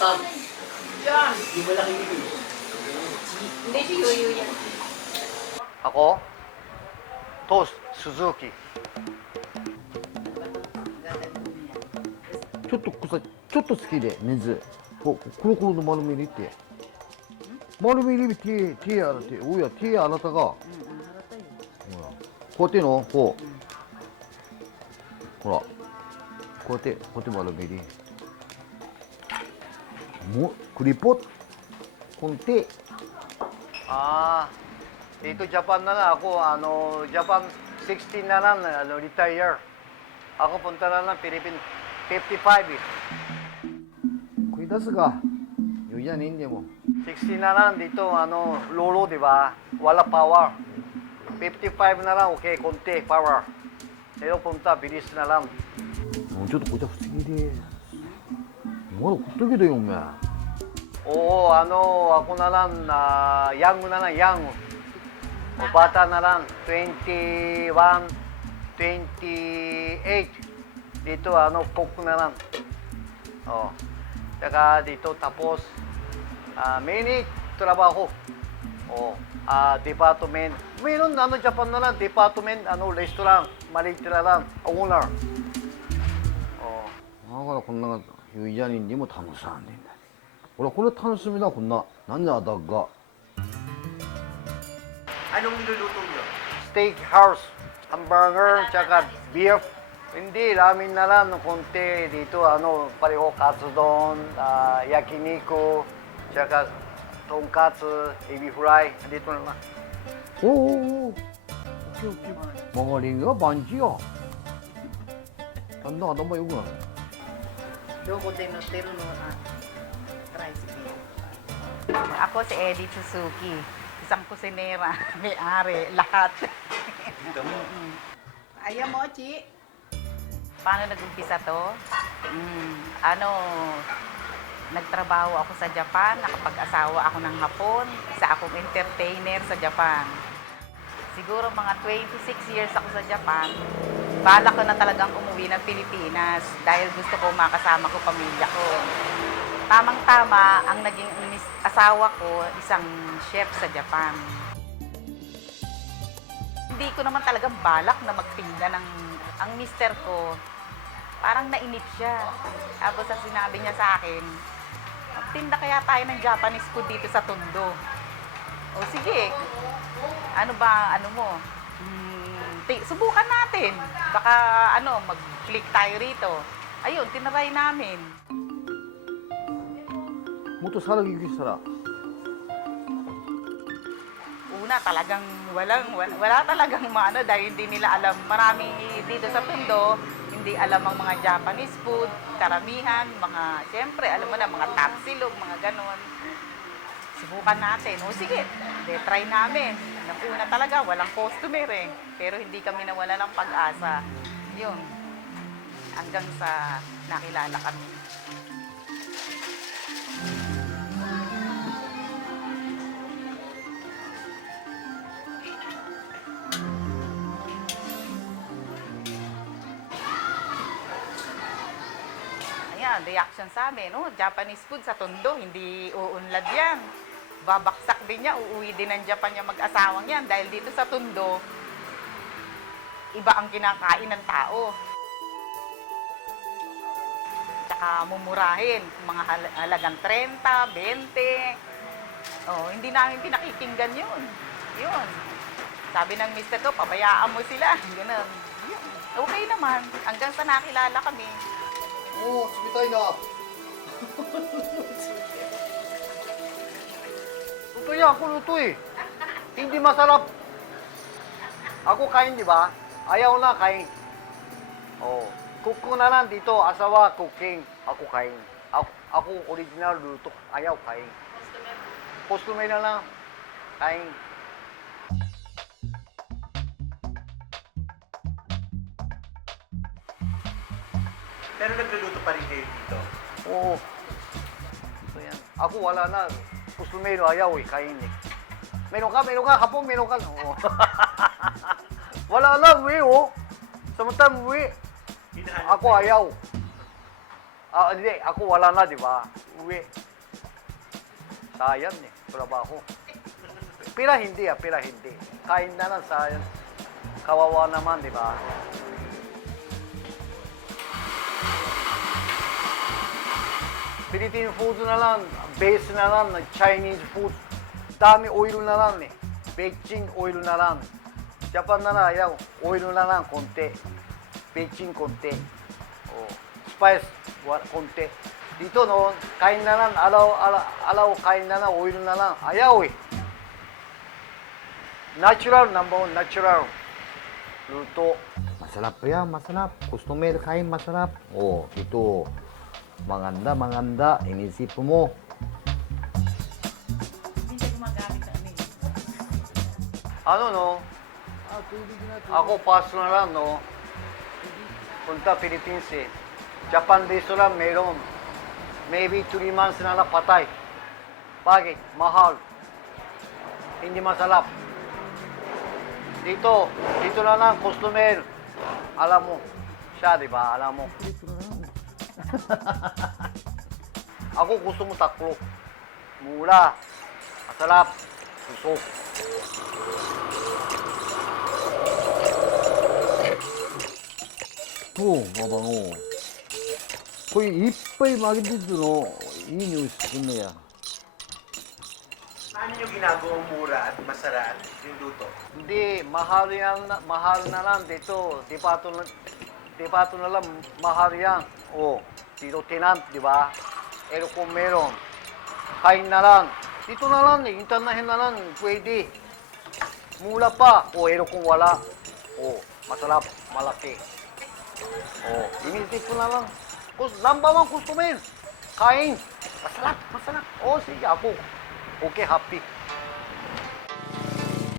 Tom. Yan. Yung malaki yun. Hindi si Yuyu yan. Ako? Toast, Suzuki. ちょっと臭い、ちょっと好きで水。こう、くるくるの丸め入れて。丸め入れて、手洗って、おや、手洗ったが。ほら、こうやっての、こう。ほら、こうやって丸め入れ。も、クリポッ。konti. Dito Japan na lang ako, Japan 16 na lang, retire. Ako punta na lang, Philippines 55 eh. 食い出すが、余裕じゃねえんだよもう。 16 na lang dito, lolo, di ba? Wala power. 55 na lang, okay, konti, power. Pero punta, bilis na lang. もうちょっとこっちは不思議で。まだ食ったけどよ、お前。 Oo, ako na lang, young na lang, young. O bata na lang, 21, 28. Dito, cook na lang. Oh. Tsaka dito, tapos, mini trabaho. Oh, department. Meron, Japan na lang, department, restaurant, maliit na lang, owner. Oh. だからこんなユイジャニンにも楽しんでんだ。俺これ楽しみだこんな。なんじゃだが。 Anong niluluto niyo? Steakhouse, hamburger, tsaka beef. Hindi, ramen na lang, konti dito, pareho katsudon, yakiniku, tsaka tonkatsu, ebi fry, dito na lang. 오. 오케이 오케이. 멍어링가 반지야. 안나 너무 이거. Doko din no tiro no tricycle. Ako si Eddie Suzuki. Isang kusinera, may-ari, lahat. Ayaw mo, Chi? Paano nag-umpisa to? Nagtrabaho ako sa Japan, nakapag-asawa ako ng Hapon, isa akong entertainer sa Japan. Siguro mga 26 years ako sa Japan, balak ko na talagang umuwi ng Pilipinas dahil gusto ko makasama ko pamilya ko. Tamang-tama, ang naging asawa ko, isang chef sa Japan. Hindi ko naman talagang balak na magtinda ng... Ang mister ko, parang nainip siya. Tapos ang sinabi niya sa akin, magtinda kaya tayo ng Japanese food dito sa Tondo. O sige, ano mo? Subukan natin. Baka mag-click tayo rito. Ayun, tinaray namin. もっとさらぎしたら。 Una talagang wala talagang dahil hindi nila alam. Marami dito sa Tondo, hindi alam ang mga Japanese food, karamihan, siyempre, alam mo na, mga tapsilog, mga ganon. Subukan natin. O sige, try namin. Una talaga, walang customer eh. Pero hindi kami nawala ng pag-asa. Yun. Hanggang sa nakilala kami. Ayan, reaction sa amin, Japanese food sa Tondo, hindi uunlad yan. Babaksak din niya, uuwi din ng Japan yung mag-asawang yan dahil dito sa Tondo, iba ang kinakain ng tao. Tsaka mumurahin, mga halagang 30, 20. Oh, hindi namin pinakikinggan yun. Yun. Sabi ng mister ko, pabayaan mo sila. Ganun. Yun. Okay naman, hanggang sa nakilala kami. Oo, sumitay na. Ito yan, ako luto eh. Hindi masarap. Ako kain, di ba? Ayaw na kain. Oh, cook ko na lang dito. Asawa, cooking. Ako kain. Ako original luto. Ayaw kain. Customer na lang. Kain. Pero nagluluto pa rin kayo dito. Oo. Ito yan. Ako wala na. Customer ayaw eh. Kain eh. Meron ka. Kapong meron ka. Oo. Wala lang, uwi, oh. Samantang uwi. Ako ayaw. Hindi. Ako wala na, di ba? Uwi. Sayang eh. Trabaho. Pila hindi pila hindi. Kain na lang, sayang. Kawawa naman, di ba? Philippine food na lang, base na lang, Chinese food. Dami oil na lang eh. Beijing oil na lang. Japan na lang, ayaw. Oil na lang, konti. Beijing konti. Oh. Spice, konti. Dito no, kain na lang, alaw kain na lang, oil na lang. Ayaw eh. Natural, number one, natural. Luto. Masarap yan, masarap. Customer kain masarap. Oh, ito. Maganda, maganda. Inisip mo. Hindi siya gumagamit ng ano Ano no, ako personal lang no, punta Philippines eh. Japan restaurant meron. Maybe 3 months na lang patay. Bakit? Mahal. Hindi masarap. Dito na lang customer. Alam mo, siya di ba? Alam mo. Ako gusto mo taklo. Mura. Masarap. Susok. Oo, mabango. これいっぱい曲げてるのいい匂いするねや。 Paano nyo ginagawang mura at masarap yung luto? Hindi, mahal na lang dito. Di pa ito na lang, mahal yan. O, dito tenant, di ba? Pero kung meron, kain na lang. Dito na lang, internahin na lang, pwede. Mula pa, o, pero kung wala, o, masarap, malaki. O, inisip ko na lang. Number one customer, kain. Masarap, masarap. O, sige, ako. Okay, happy.